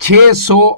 600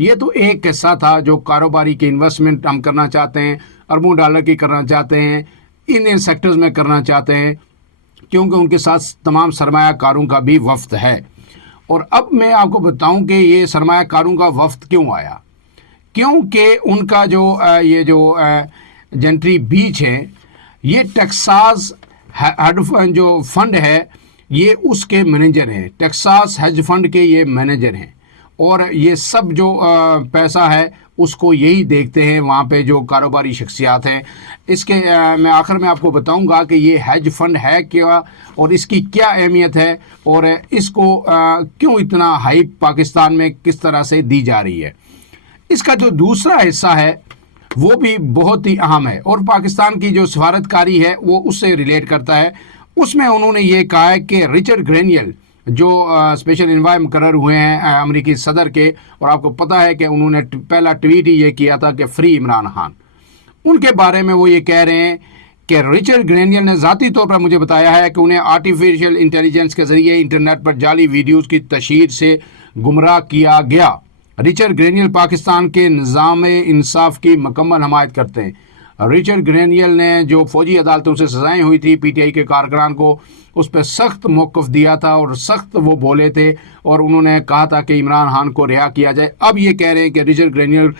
یہ تو ایک قصہ تھا جو کاروباری کی انویسٹمنٹ ہم کرنا چاہتے ہیں، اربوں ڈالر کی کرنا چاہتے ہیں، ان سیکٹرز میں کرنا چاہتے ہیں، کیونکہ ان کے ساتھ تمام سرمایہ کاروں کا بھی وفد ہے۔ اور اب میں آپ کو بتاؤں کہ یہ سرمایہ کاروں کا وفد کیوں آیا، کیونکہ ان کا یہ جو جنٹری بیچ ہے، یہ ٹیکساس جو فنڈ ہے یہ اس کے مینیجر ہیں، ٹیکساس ہیج فنڈ کے یہ مینیجر ہیں، اور یہ سب جو پیسہ ہے اس کو یہی دیکھتے ہیں وہاں پہ جو کاروباری شخصیات ہیں۔ اس کے میں آخر میں آپ کو بتاؤں گا کہ یہ ہیج فنڈ ہے کیا اور اس کی کیا اہمیت ہے، اور اس کو کیوں اتنا ہائپ پاکستان میں کس طرح سے دی جا رہی ہے۔ اس کا جو دوسرا حصہ ہے وہ بھی بہت ہی اہم ہے، اور پاکستان کی جو سفارتکاری ہے وہ اس سے ریلیٹ کرتا ہے۔ اس میں انہوں نے یہ کہا ہے کہ رچرڈ گرینیل جو اسپیشل انوائے مقرر ہوئے ہیں امریکی صدر کے، اور آپ کو پتہ ہے کہ انہوں نے پہلا ٹویٹ ہی یہ کیا تھا کہ فری عمران خان، ان کے بارے میں وہ یہ کہہ رہے ہیں کہ رچرڈ گرینیل نے ذاتی طور پر مجھے بتایا ہے کہ انہیں آرٹیفیشل انٹیلیجنس کے ذریعے انٹرنیٹ پر جعلی ویڈیوز کی تشہیر سے گمراہ کیا گیا۔ رچرڈ گرینیل پاکستان کے نظام انصاف کی مکمل حمایت کرتے ہیں۔ رچرڈ گرینیل نے جو فوجی عدالتوں سے سزائیں ہوئی تھی پی ٹی آئی کے کارکنان کو، اس پہ سخت موقف دیا تھا اور سخت وہ بولے تھے، اور انہوں نے کہا تھا کہ عمران خان کو رہا کیا جائے۔ اب یہ کہہ رہے ہیں کہ رچرڈ گرینیل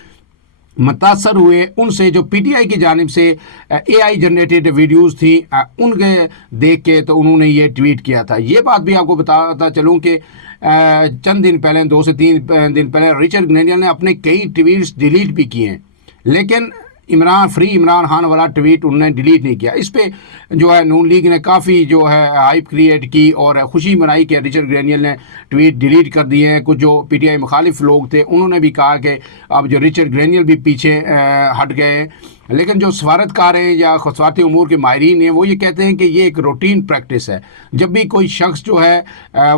متاثر ہوئے ان سے جو پی ٹی آئی کی جانب سے اے آئی جنریٹڈ ویڈیوز تھیں، ان کے دیکھ کے تو انہوں نے یہ ٹویٹ کیا تھا۔ یہ بات بھی آپ کو بتاتا چلوں کہ چند دن پہلے، 2 سے 3 دن پہلے، رچرڈ گرینیل نے اپنے کئی ٹویٹس ڈیلیٹ بھی کیے ہیں، لیکن فری عمران خان والا ٹویٹ انہوں نے ڈیلیٹ نہیں کیا۔ اس پہ جو ہے نون لیگ نے کافی جو ہے ہائپ کریٹ کی اور خوشی منائی کہ رچرڈ گرینیل نے ٹویٹ ڈیلیٹ کر دیے ہیں۔ کچھ جو پی ٹی آئی مخالف لوگ تھے انہوں نے بھی کہا کہ اب جو رچرڈ گرینیل بھی پیچھے ہٹ گئے ہیں، لیکن جو سفارتکار ہیں یا سفارتی امور کے ماہرین ہیں وہ یہ کہتے ہیں کہ یہ ایک روٹین پریکٹس ہے۔ جب بھی کوئی شخص جو ہے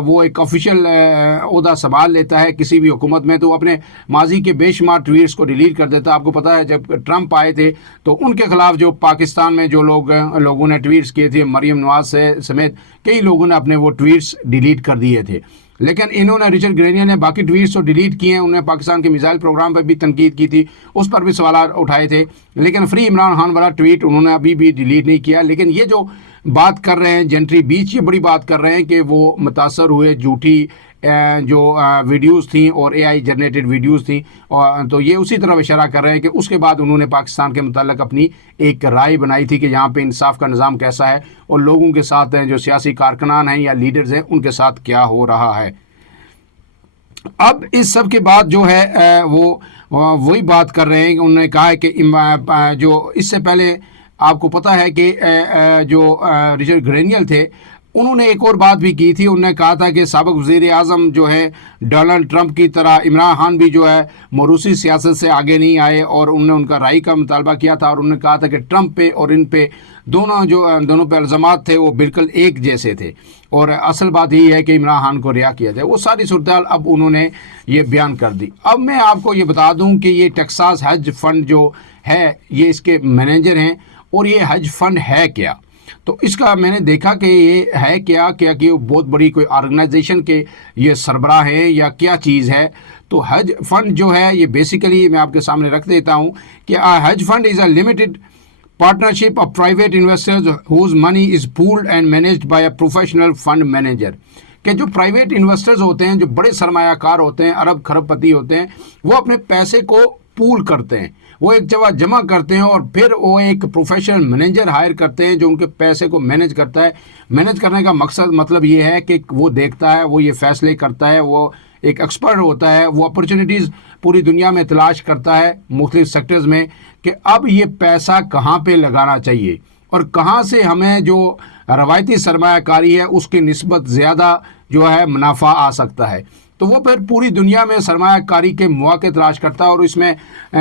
وہ ایک آفیشیل عہدہ سنبھال لیتا ہے کسی بھی حکومت میں، تو وہ اپنے ماضی کے بے شمار ٹویٹس کو ڈیلیٹ کر دیتا ہے۔ آپ کو پتہ ہے جب ٹرمپ آئے تھے تو ان کے خلاف جو پاکستان میں جو لوگوں نے ٹویٹس کیے تھے، مریم نواز سے سمیت کئی لوگوں نے اپنے وہ ٹویٹس ڈیلیٹ کر دیے تھے، لیکن انہوں نے رچرڈ گرینیل نے باقی ٹویٹس تو ڈیلیٹ کیے ہیں۔ انہوں نے پاکستان کے میزائل پروگرام پہ بھی تنقید کی تھی، اس پر بھی سوالات اٹھائے تھے، لیکن فری عمران خان والا ٹویٹ انہوں نے ابھی بھی ڈیلیٹ نہیں کیا۔ لیکن یہ جو بات کر رہے ہیں جنٹری بیچ، یہ بڑی بات کر رہے ہیں کہ وہ متاثر ہوئے جھوٹی جو ویڈیوز تھیں اور اے آئی جنریٹڈ ویڈیوز تھیں، تو یہ اسی طرح اشارہ کر رہے ہیں کہ اس کے بعد انہوں نے پاکستان کے متعلق اپنی ایک رائے بنائی تھی کہ یہاں پہ انصاف کا نظام کیسا ہے اور لوگوں کے ساتھ جو سیاسی کارکنان ہیں یا لیڈرز ہیں ان کے ساتھ کیا ہو رہا ہے۔ اب اس سب کے بعد جو ہے وہ وہی بات کر رہے ہیں کہ انہوں نے کہا ہے کہ جو اس سے پہلے آپ کو پتہ ہے کہ جو رچرڈ گرینیل تھے انہوں نے ایک اور بات بھی کی تھی۔ انہوں نے کہا تھا کہ سابق وزیر اعظم جو ہے ڈونلڈ ٹرمپ کی طرح عمران خان بھی جو ہے موروثی سیاست سے آگے نہیں آئے، اور انہوں نے ان کا رائے کا مطالبہ کیا تھا، اور انہوں نے کہا تھا کہ ٹرمپ پہ اور ان پہ دونوں پہ الزامات تھے وہ بالکل ایک جیسے تھے، اور اصل بات یہی ہے کہ عمران خان کو رہا کیا جائے۔ وہ ساری صورتحال اب انہوں نے یہ بیان کر دی۔ اب میں آپ کو یہ بتا دوں کہ یہ ٹیکساس ہیج فنڈ جو ہے یہ اس کے مینیجر ہیں، اور یہ ہیج فنڈ ہے کیا؟ تو اس کا میں نے دیکھا کہ یہ ہے کیا کہ وہ بہت بڑی کوئی آرگنائزیشن کے یہ سربراہ ہے یا کیا چیز ہے۔ تو ہیج فنڈ جو ہے یہ بیسیکلی میں آپ کے سامنے رکھ دیتا ہوں کہ hedge fund is a limited partnership of private investors whose money is pooled and managed by a professional fund manager، کہ جو پرائیویٹ انویسٹرز ہوتے ہیں، جو بڑے سرمایہ کار ہوتے ہیں، ارب خرب پتی ہوتے ہیں، وہ اپنے پیسے کو پول کرتے ہیں، وہ ایک جگہ جمع کرتے ہیں، اور پھر وہ ایک پروفیشنل مینیجر ہائر کرتے ہیں جو ان کے پیسے کو مینیج کرتا ہے۔ مینیج کرنے کا مطلب یہ ہے کہ وہ دیکھتا ہے، وہ یہ فیصلے کرتا ہے، وہ ایک ایکسپرٹ ہوتا ہے، وہ اپرچونیٹیز پوری دنیا میں تلاش کرتا ہے مختلف سیکٹرز میں کہ اب یہ پیسہ کہاں پہ لگانا چاہیے اور کہاں سے ہمیں جو روایتی سرمایہ کاری ہے اس کی نسبت زیادہ جو ہے منافع آ سکتا ہے۔ تو وہ پھر پوری دنیا میں سرمایہ کاری کے مواقع تلاش کرتا ہے، اور اس میں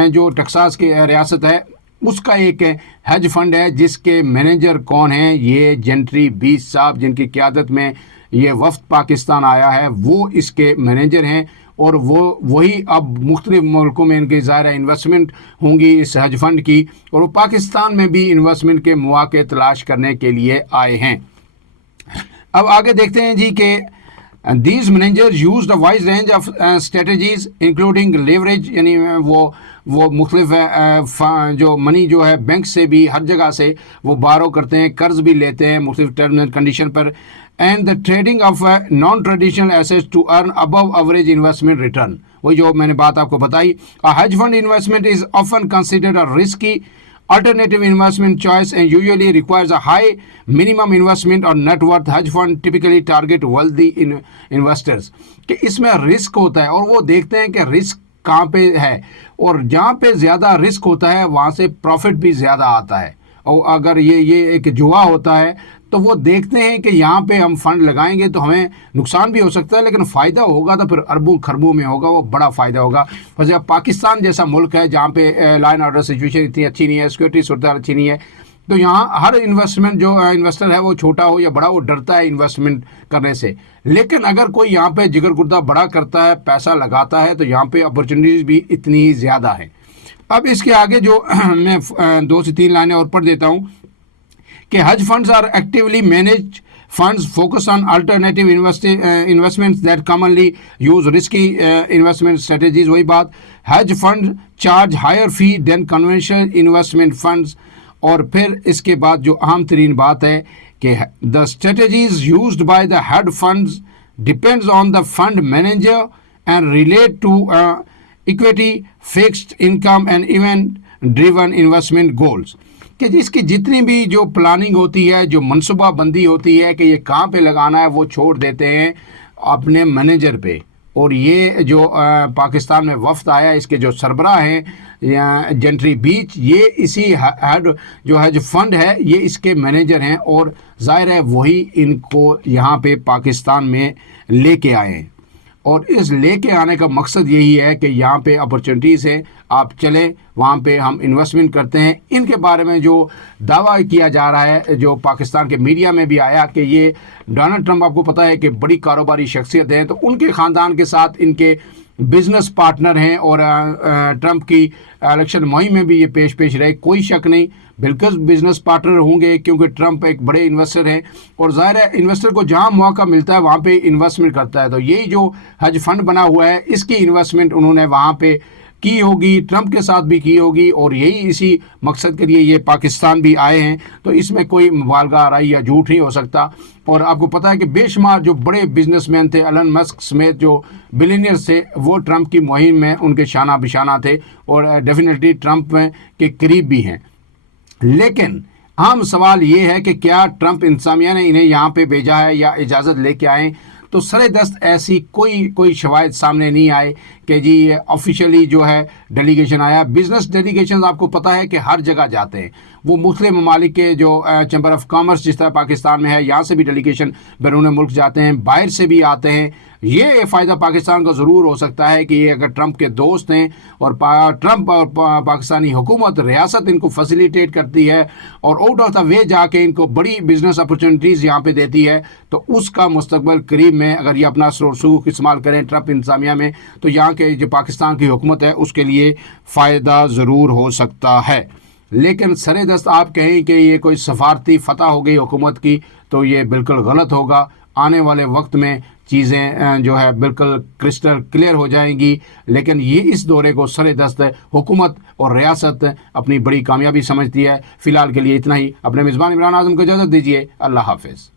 جو ٹیکساس کی ریاست ہے اس کا ایک ہیج فنڈ ہے جس کے مینیجر کون ہیں، یہ جنٹری بیچ صاحب جن کی قیادت میں یہ وفد پاکستان آیا ہے، وہ اس کے مینیجر ہیں، اور وہی اب مختلف ملکوں میں ان کی ظاہر انویسٹمنٹ ہوں گی اس ہیج فنڈ کی، اور وہ پاکستان میں بھی انویسٹمنٹ کے مواقع تلاش کرنے کے لیے آئے ہیں۔ اب آگے دیکھتے ہیں جی کہ And these managers used a wide range of strategies including leverage, یعنی وہ مختلف جو منی جو ہے بینک سے بھی ہر جگہ سے وہ بارو کرتے ہیں, قرض بھی لیتے ہیں مختلف ٹرم اینڈ کنڈیشن پر, and the trading of non traditional assets to earn above average investment return. وہی جو میں نے بات آپ کو بتائی. Hedge fund investment is often considered a risky alternative investment choice and usually requires a high minimum investment or net worth. Hedge fund typically target wealthy investors. کہ اس میں رسک ہوتا ہے اور وہ دیکھتے ہیں کہ رسک کہاں پہ ہے, اور جہاں پہ زیادہ رسک ہوتا ہے وہاں سے پروفٹ بھی زیادہ آتا ہے. اور اگر یہ ایک جوا ہوتا ہے تو وہ دیکھتے ہیں کہ یہاں پہ ہم فنڈ لگائیں گے تو ہمیں نقصان بھی ہو سکتا ہے, لیکن فائدہ ہوگا تو پھر اربوں خربوں میں ہوگا, وہ بڑا فائدہ ہوگا. ویسے پاکستان جیسا ملک ہے جہاں پہ لائن آرڈر سچویشن اتنی اچھی نہیں ہے, سیکورٹی صورتحال اچھی نہیں ہے, تو یہاں ہر انویسٹمنٹ جو انویسٹر ہے وہ چھوٹا ہو یا بڑا وہ ڈرتا ہے انویسٹمنٹ کرنے سے. لیکن اگر کوئی یہاں پہ جگر گردہ بڑا کرتا ہے, پیسہ لگاتا ہے, تو یہاں پہ اپرچونیٹیز بھی اتنی ہی زیادہ ہیں. اب اس کے آگے جو میں 2 سے 3 لائنیں اور پڑھ دیتا ہوں کہ hedge funds are actively managed funds focus on alternative investments that commonly use risky investment strategies. وہی بات, hedge funds charge higher fee than conventional investment funds. اور پھر اس کے بعد جو اہم ترین بات ہے کہ the strategies used by the hedge funds depends on the fund manager and relate to equity, fixed income and event driven investment goals. کہ جس کی جتنی بھی جو پلاننگ ہوتی ہے, جو منصوبہ بندی ہوتی ہے کہ یہ کہاں پہ لگانا ہے, وہ چھوڑ دیتے ہیں اپنے مینیجر پہ. اور یہ جو پاکستان میں وفد آیا, اس کے جو سربراہ ہیں جنٹری بیچ, یہ اسی ہیڈ جو ہے جو فنڈ ہے یہ اس کے مینیجر ہیں, اور ظاہر ہے وہی ان کو یہاں پہ پاکستان میں لے کے آئے ہیں. اور اس لے کے آنے کا مقصد یہی ہے کہ یہاں پہ اپرچونیٹیز ہیں, آپ چلیں وہاں پہ ہم انویسٹمنٹ کرتے ہیں. ان کے بارے میں جو دعویٰ کیا جا رہا ہے, جو پاکستان کے میڈیا میں بھی آیا کہ یہ ڈونلڈ ٹرمپ آپ کو پتہ ہے کہ بڑی کاروباری شخصیت ہیں, تو ان کے خاندان کے ساتھ ان کے بزنس پارٹنر ہیں, اور ٹرمپ کی الیکشن مہم میں بھی یہ پیش رہے, کوئی شک نہیں. بالکل بزنس پارٹنر ہوں گے کیونکہ ٹرمپ ایک بڑے انویسٹر ہیں, اور ظاہر ہے انویسٹر کو جہاں موقع ملتا ہے وہاں پہ انویسٹمنٹ کرتا ہے. تو یہی جو ہیج فنڈ بنا ہوا ہے, اس کی انویسٹمنٹ انہوں نے وہاں پہ کی ہوگی, ٹرمپ کے ساتھ بھی کی ہوگی, اور یہی اسی مقصد کے لیے یہ پاکستان بھی آئے ہیں. تو اس میں کوئی مبالغہ آرائی یا جھوٹ نہیں ہو سکتا. اور آپ کو پتہ ہے کہ بے شمار جو بڑے بزنس مین تھے, ایلن مسک سمیت جو بلینئرز تھے, وہ ٹرمپ کی مہم میں ان کے شانہ بشانہ تھے, اور ڈیفینیٹلی ٹرمپ کے قریب بھی ہیں. لیکن اہم سوال یہ ہے کہ کیا ٹرمپ انتظامیہ نے انہیں یہاں پہ بھیجا ہے یا اجازت لے کے آئیں؟ تو سر دست ایسی کوئی شواہد سامنے نہیں آئے کہ جی یہ آفیشیلی جو ہے ڈیلیگیشن آیا. بزنس ڈیلیگیشنز آپ کو پتہ ہے کہ ہر جگہ جاتے ہیں, وہ مختلف ممالک کے جو چیمبر آف کامرس جس طرح پاکستان میں ہے, یہاں سے بھی ڈیلیگیشن بیرون ملک جاتے ہیں, باہر سے بھی آتے ہیں. یہ فائدہ پاکستان کو ضرور ہو سکتا ہے کہ یہ اگر ٹرمپ کے دوست ہیں, اور ٹرمپ اور پاکستانی حکومت ریاست ان کو فیسیلیٹیٹ کرتی ہے, اور آؤٹ آف دا وے جا کے ان کو بڑی بزنس اپرچونیٹیز یہاں پہ دیتی ہے, تو اس کا مستقبل قریب میں اگر یہ اپنا سلوک استعمال کریں ٹرمپ انتظامیہ میں, تو یہاں کے جو پاکستان کی حکومت ہے اس کے لیے فائدہ ضرور ہو سکتا ہے. لیکن سر دست آپ کہیں کہ یہ کوئی سفارتی فتح ہو گئی حکومت کی, تو یہ بالکل غلط ہوگا. آنے والے وقت میں چیزیں جو ہے بالکل کرسٹل کلیئر ہو جائیں گی. لیکن یہ اس دورے کو سر دست حکومت اور ریاست اپنی بڑی کامیابی سمجھتی ہے. فی الحال کے لیے اتنا ہی. اپنے میزبان عمران اعظم کو اجازت دیجیے. اللہ حافظ.